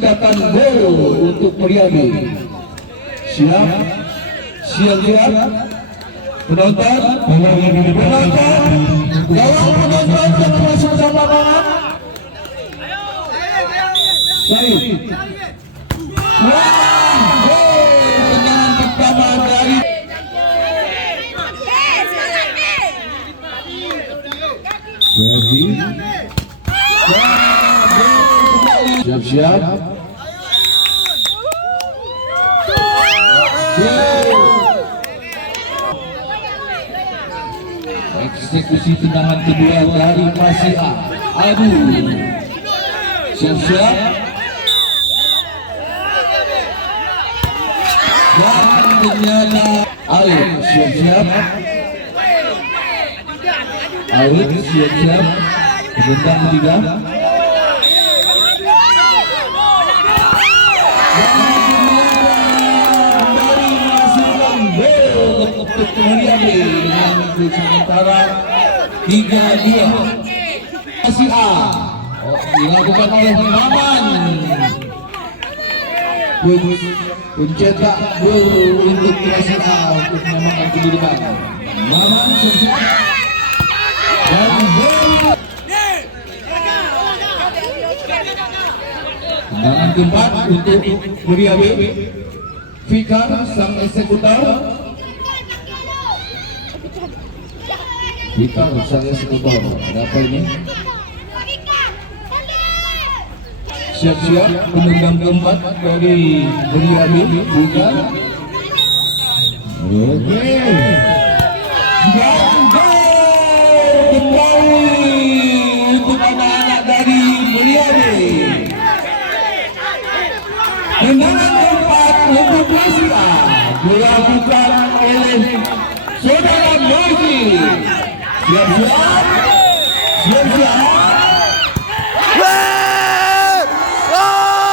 Datang gol untuk Priadi. Siap, siap. Penonton, gawang penonton jangan masuk ke lapangan. Baik. Wah, gol tendangan pertama dari Ferdi. Siap. Eksekusi tendangan kedua dari Masih Abu. Siap. Dan ternyata Aib. Siap. Aib siap. Tendang ketiga. Untuk Priadi dengan sementara 3-2. Masih dilakukan oleh Maman. Pencetak gol untuk Masih untuk memenangkan kedudukan. Maman dan gol. Tendangan keempat untuk Priadi. Fikar sang eksekutor. Kita saya sekutor. Ada apa ini? Siap penendang keempat dari Priadi juga. Oke. Dan gol kembali untuk anak-anak dari Priadi. Tendangan keempat untuk Masia dilakukan oleh saudara Moji. Siap.